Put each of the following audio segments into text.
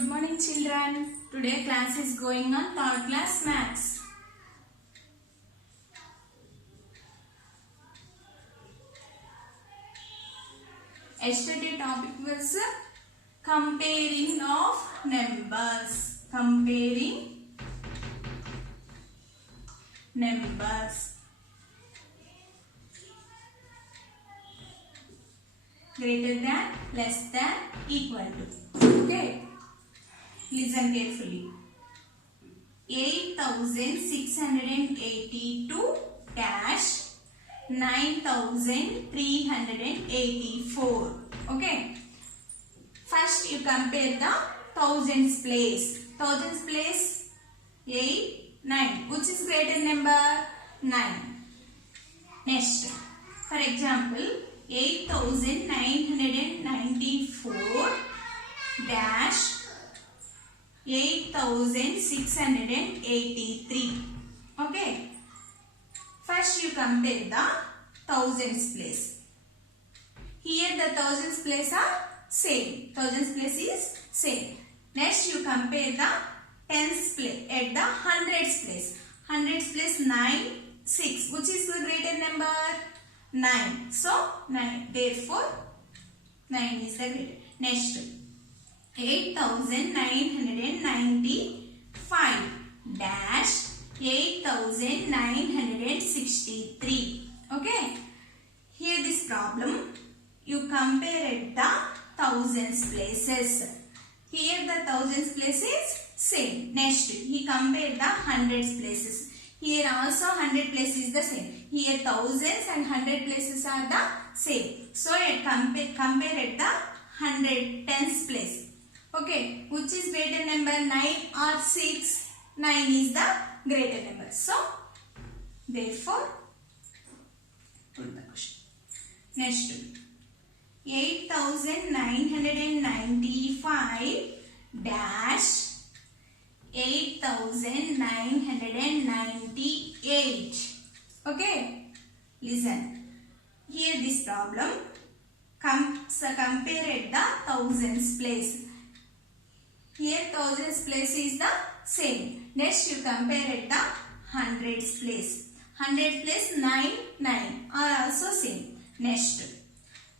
Good morning children. Today class is going on third class maths. Yesterday topic was comparing of numbers. Comparing numbers. Greater than, less than, equal to. Okay. Listen carefully. 8682 dash 9384. Okay. First you compare the thousands place. Thousands place 8, 9. Which is greater number? 9. Next. For example, 8994 dash 8683. Okay. First you compare the thousands place. Here the thousands place are same. Thousands place is same. Next you compare the tens place at the hundreds place. Hundreds place 9, 6. Which is the greater number? 9. So 9. Therefore 9 is the greater. Next 8995 dash 8963. Okay. Here this problem you compare at the thousands places. Here the thousands places same. Next he compare the hundreds places. Here also 100 places is the same. Here thousands and 100 places are the same. So compare at the 100 tens place. Okay, which is greater number, 9 or 6? 9 is the greater number. So, therefore, put the question. Next, 8995 dash 8998. Okay, listen. Here this problem, compare at the thousands place. Here thousands place is the same. Next you compare at the hundreds place. Hundreds place 9, 9 are also same. Next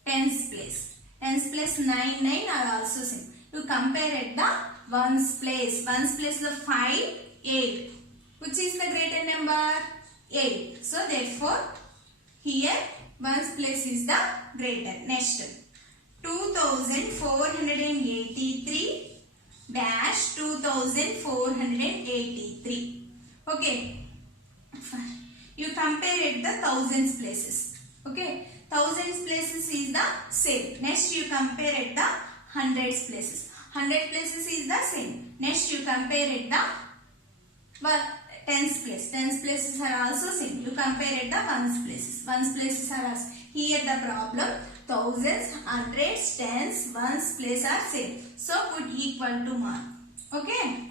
tens place. Tens place 9, 9 are also same. You compare at the ones place. Ones place the 5, 8. Which is the greater number? 8. So therefore here ones place is the greater. Next 2483 dash 2483. Okay. You compare at the thousands places. Okay. Thousands places is the same. Next you compare at the hundreds places. 100 places is the same. Next you compare at the tens place. Tens places are also same. You compare at the ones places. Ones places are also. Here the problem, thousands, hundreds, tens, ones place are same. So put equal to mark. Okay.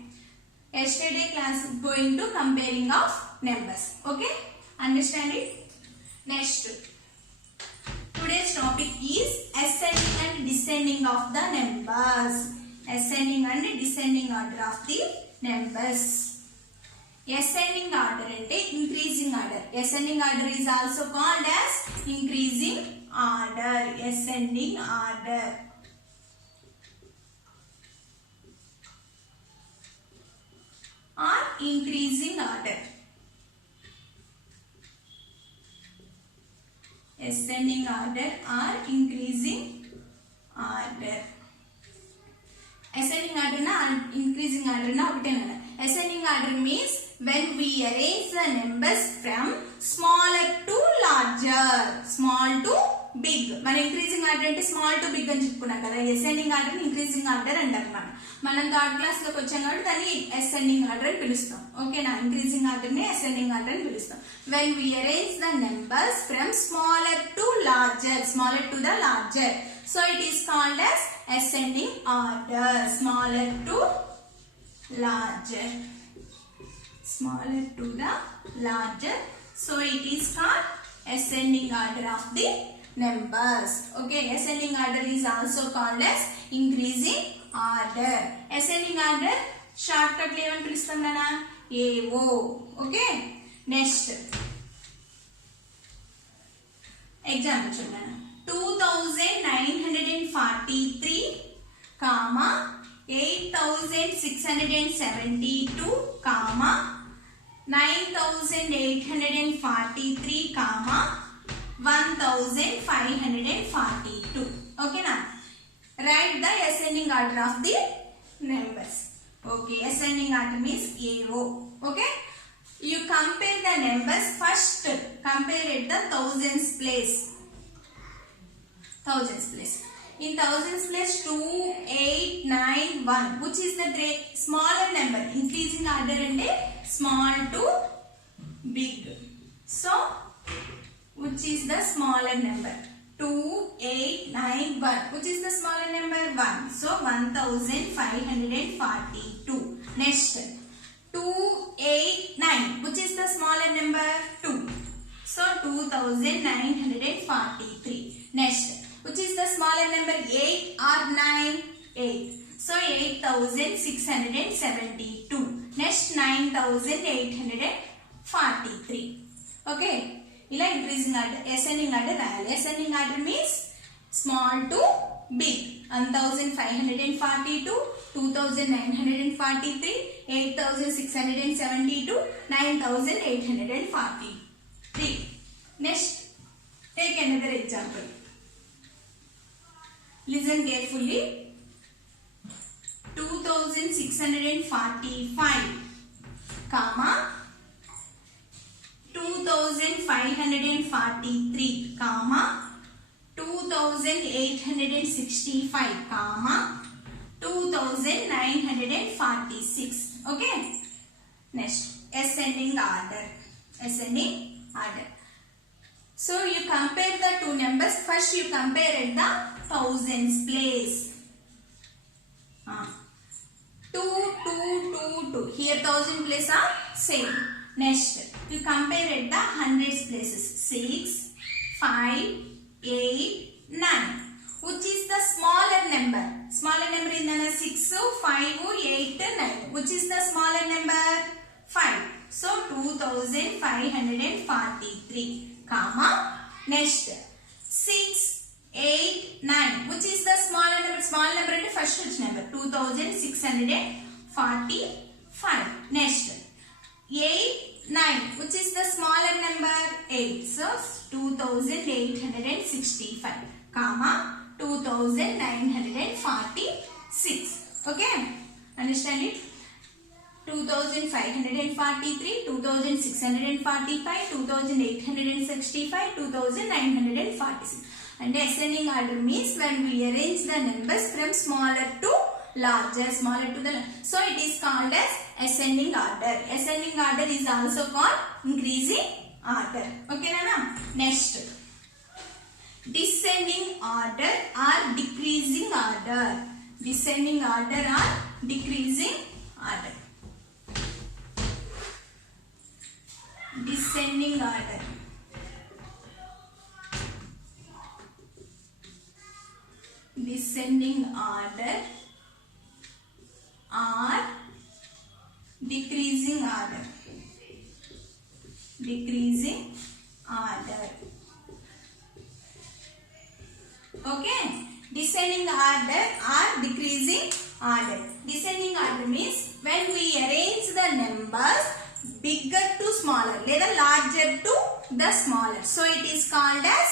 Yesterday class going to comparing of numbers. Okay. Understand it? Next. Today's topic is ascending and descending of the numbers. Ascending and descending order of the numbers. Ascending order ante increasing order. Ascending order is also called as increasing order. Ascending order. Or increasing order. Ascending order or increasing order. Ascending order na increasing order na okatena. Ascending order means when we arrange the numbers from smaller to larger. Small to big. Man increasing order ante small to big ani cheppunnam kada. Ascending order ni increasing order antaru man. Manam third class loki vacham kabatti dani ascending order ani pilustam. Okay na, increasing order ni ascending order ani pilustam. When we arrange the numbers from smaller to larger. Smaller to the larger. So it is called as ascending order. Smaller to larger. Smaller to the larger. So it is called ascending order of the numbers. Okay, ascending order is also called as increasing order. Ascending order short cut లో ఏమని పిలుస్తాం నాన్న? AO. Okay, next example చూడండి. 2943 comma 8672 comma 9843 comma 1542. ఓకేనా? Right the ascending order of the numbers. Okay, ascending order means AO. Okay, you compare the numbers. First compare at the thousands place. Thousands place. In thousands place 2891, which is the smaller number. Increasing order and small to big. So which is the smaller number? 2891. Which is the smaller number? 1. So 1542. Next 289. Which is the smaller number? 2. So 2943. Next, which is the smaller number? 8 or 9? 8. So 8672. Next 9843. Okay. ఇలా increasing order, ascending order రాయాలి. ascending order means small to big. 1542, 2943, 8672, 9843. Next, take another example. Listen carefully. 2645 comma 2543 comma 2865 comma 2946. Okay, next ascending order. Ascending order. So you compare the two numbers. First you compare at the thousands place. 2 2 2 2. Here 1000 place are same. Next you compare at the hundreds places. 6 5 8 9. Which is the smaller number? Smaller number is 6 5 8 9. Which is the smaller number? 5. So 2543 comma. Next 6 8 9. Which is the smaller number? Small number and first number 2645. Next 8 9. Which is the smaller number? 8. So 2865 comma 2946. Okay, understand it? 2543, 2645, 2865, 2946. And ascending order means when we arrange the numbers from smaller to larger, smaller to the larger. So it is called as ascending order. Ascending order is also called increasing order. Okay, Nana? Next, descending order or decreasing order. Descending order or decreasing order. Descending order. Descending order or decreasing order. Decreasing order. Okay, descending order or decreasing order. Descending order means when we arrange the numbers bigger to smaller, లేదా larger to the smaller. So it is called as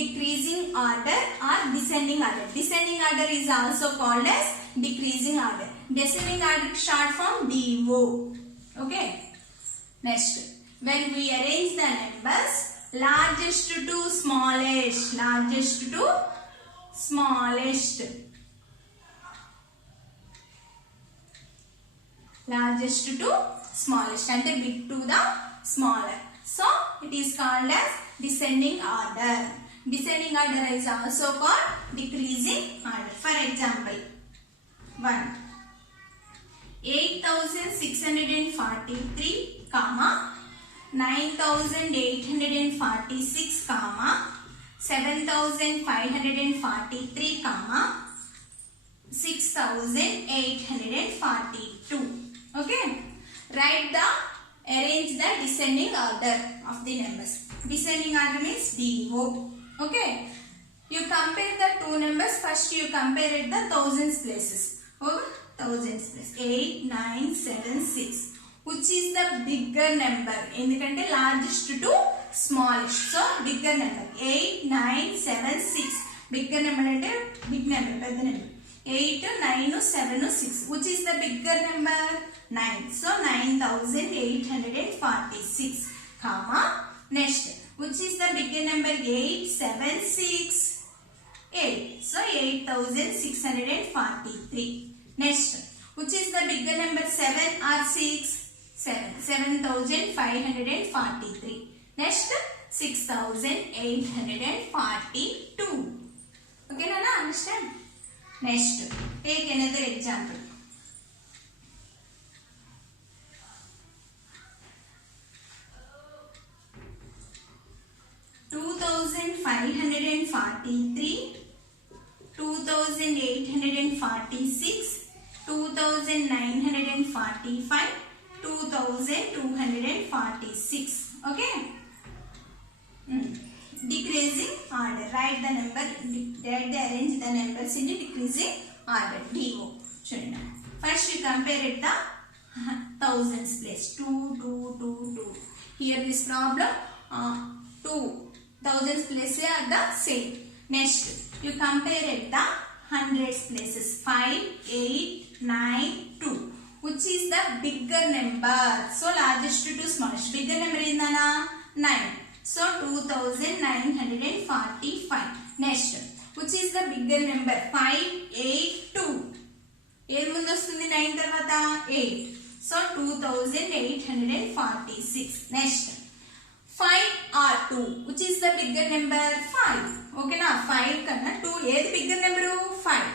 decreasing order or descending order. Descending order is also called as decreasing order. Descending order short form DO. Okay. Next, when we arrange the numbers largest to smallest, largest to smallest, largest to smallest, and big to the smaller. So it is called as descending order. Descending order is also called decreasing order. For example, 1 8643 comma 9846 comma 7543 comma 6842. Okay, arrange the descending order of the numbers. Descending order means DO. Okay, you compare the two numbers. First you compare at the thousands places. Okay, thousands place 8, 9, 7, 6. Which is the bigger number? ఎందుకంటే largest to smallest. So bigger number 8, 9, 7, 6. Bigger number అంటే big number, పెద్ద number. 8, 9, 7, 6. Which is the bigger number? 9. So 9846. Comma. Next. Which is the bigger number? 8, 7, 6. 8. So 8643. Next. Which is the bigger number? 7 or 6? 7. 7543. Next. 6842. Okay, Nana, understand? Next. Take another example. $2,543, 2,846, 2,945, 2,246. Okay. Decreasing order. Write the number. Arrange the numbers in decreasing order. DO. First you compare it the thousands place. 2, 2, 2, 2. Here this problem 2 thousands places are the same. Next you compare it the hundreds places. 5, 8, 9, 2. Which is the bigger number? So largest to smallest. Bigger number is 9. So 2945. Next, which is the bigger number? 582. ఏది ముందు వస్తుంది 9 తర్వాత 8. So 2846. Next, 5 or 2. Which is the bigger number? 5. Okay na? 5 కన్నా 2 ఏది bigger number? 5.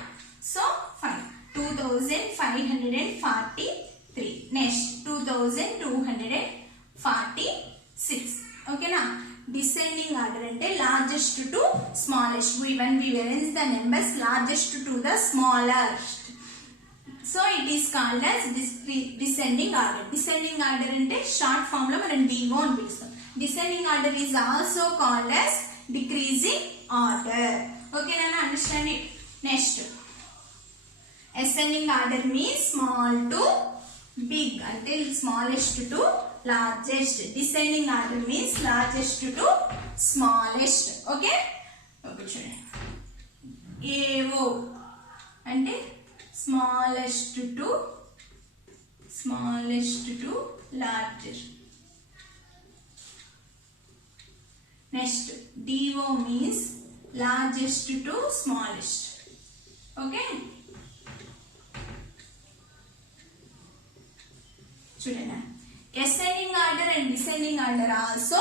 So 5. 2543. Next, 2246. Okay na? Descending order ante largest to smallest. When we arrange the numbers largest to the smallest. So it is called as descending order. Descending order ante short form lo మనం DO అని పిలుస్తాం. Descending order is also called as decreasing order. Okay na? Understand it? Next, ascending order means small to big, until smallest to largest. Descending order means largest to smallest. Okay, okay, చూడండి. AO అంటే smallest to largest. Next, DO means largest to smallest. Okay, చూడండి. Ascending order and descending order also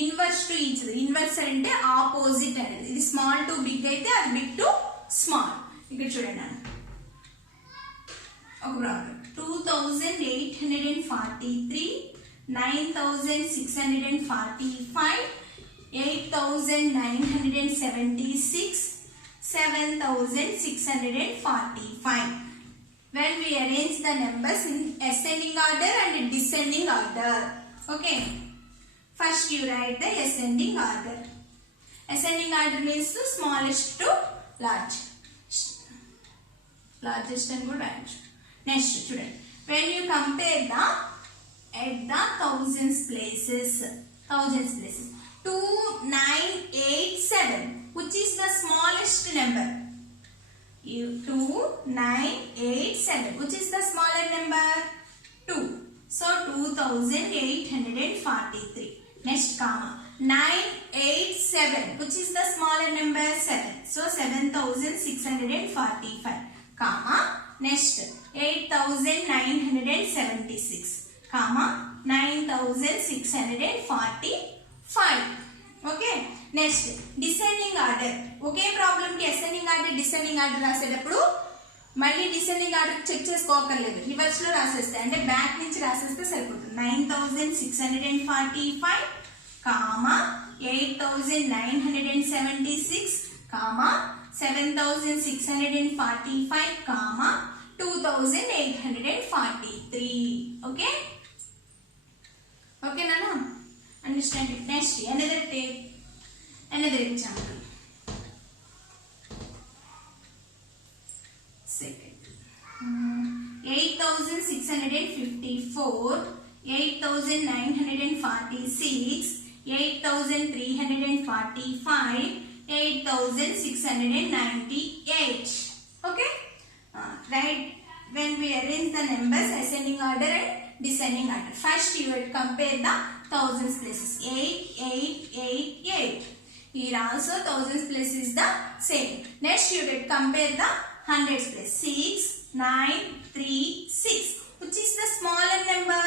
inverse to each other. Inverse అంటే opposite అనేది. ఇది small to big అయితే అది big to small. ఇక్కడ చూడండి ఒక problem. 2843, 9645, 8976, 7645. When we arrange the numbers in ascending order and descending order. Okay, first you write the ascending order. Ascending order means the smallest to largest and good range. Next, student, when you compare the at the thousands places 2987, which is the smallest number? 2987. Which is the smaller number? 2. So 2843. Next, comma 987. Which is the smaller number? 7. So 7645. Comma. Next, 8976. Comma 9645. Okay. Next, descending order. Okay problem కి ascending order descending order రాసేటప్పుడు మళ్ళీ descending order check చేసుకోకర్లేదు. Reverse లో రాసేస్తే అంటే back నుంచి రాసేస్తే సరిపోతుంది. 9645, 8976, 7645, 2843. Okay? Okay, Nana? Understand it. Next, another example. Second. 8654, 8946, 8345, 8698. Okay? Right. When we arrange the numbers ascending order and descending order. First you will compare the thousands places. 8, 8, 8, 8. Here also thousands place is the same. Next you will compare the hundreds place. 6, 9, 3, 6. Which is the smaller number?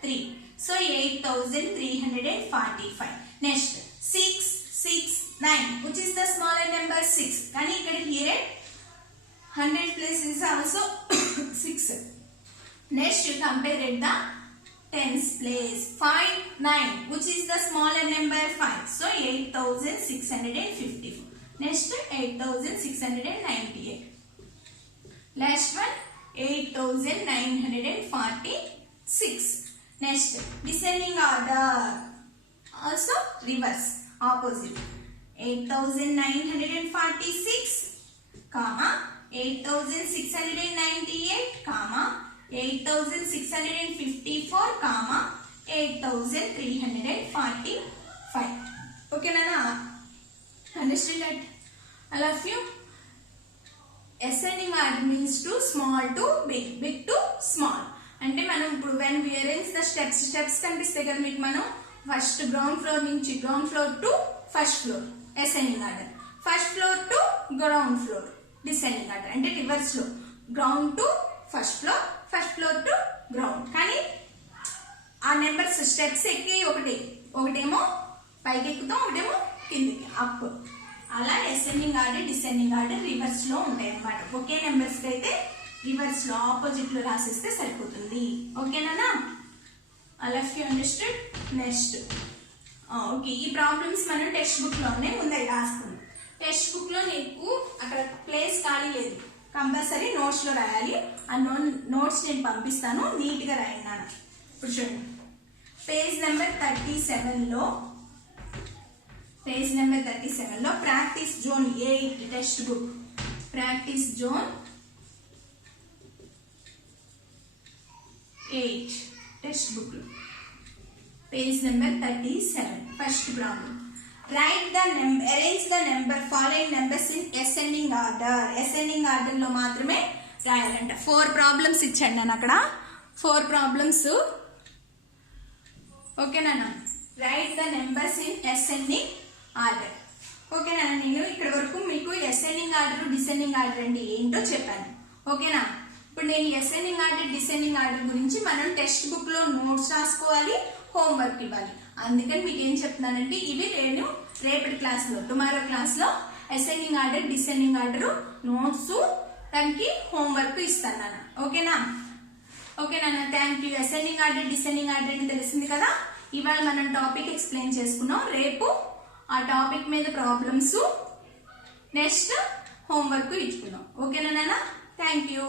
3. So 8345. Next 6, 6, 9. Which is the smaller number? 6. Can you get it here? 100 place is also 6. Next you compare it the tens place. 5, 9. Which is the smaller number? 5. So 8654. Next 8698. Last one 8946. Next descending order. Also reverse, opposite. 8946, 8698, 8654, 8345. Okay, Nana? Understand that? All of you? Ascending order means to small to big, big to small. అంటే మనం ఇప్పుడు when we arrange the steps కనిపిస్తాయి కదా మీకు మనం first ground floor నుంచి ground floor to first floor ascending order, first floor to ground floor descending order. అంటే reverse లో ground to first floor to ground. కానీ ఆ నెంబర్స్ స్టెప్స్ ఎక్కి ఒకటేమో పైకి ఎక్కుతాం, ఒకటేమో కిందికి అప్. అలా ascending order descending order reverse లో ఉంటాయి అన్నమాట. ఒకే నెంబర్స్ కి అయితే రివర్స్ లో ఆపోజిట్ లో రాసిస్తే సరిపోతుంది. ఓకేనా? All of you understood? Next okay, ఈ ప్రాబ్లమ్స్ మనం టెక్స్ట్ బుక్ లోనే ముందర రాసుకుందాం. టెక్స్ట్ బుక్ లో నీకు అక్కడ ప్లేస్ ఖాళీ లేదు, కంపల్సరీ నోట్స్ లో రాయాలి. ఆ నోట్స్ నేను పంపిస్తాను, నీట్ గా రాయండి నాన్న. ఇప్పుడు చూడండి, పేజ్ నెంబర్ 37 లో practice zone 8 textbook. Practice zone 8 textbook లో page number 37 first problem. Write the number, arrange the number following numbers in ascending order. Ascending order లో మాత్రమే రాయాలంట. 4 ప్రాబ్లమ్స్ ఇచ్చాడు నేను అక్కడ, 4 ప్రాబ్లమ్స్. ఓకేనా? Right the numbers in ascending order. ఓకేనా? నేను ఇక్కడ వరకు మీకు అసెండింగ్ ఆర్డర్ డిసెండింగ్ ఆర్డర్ అంటే ఏంటో చెప్పాను. ఓకేనా? ఇప్పుడు నేను అసెండింగ్ ఆర్డర్ డిసెండింగ్ ఆర్డర్ గురించి మనం టెక్స్ట్ బుక్ లో నోట్స్ రాసుకోవాలి, హోంవర్క్ ఇవ్వాలి. అందుకని మీకు ఏం చెప్తున్నానంటే ఇవి నేను రేపటి క్లాస్ లో, టుమారో క్లాస్ లో ascending order descending order notes దానికి హోంవర్క్ ఇస్తాను. ఓకేనా? ఓకేనా? Thank you. Ascending order descending order అని తెలిసింది కదా. ఇవాళ మనం టాపిక్ ఎక్స్ప్లెయిన్ చేసుకున్నాం. రేపు ఆ టాపిక్ మీద ప్రాబ్లమ్స్, నెక్స్ట్ హోంవర్క్ ఇచ్చుకున్నాం. ఓకేనా నాన్న? Thank you.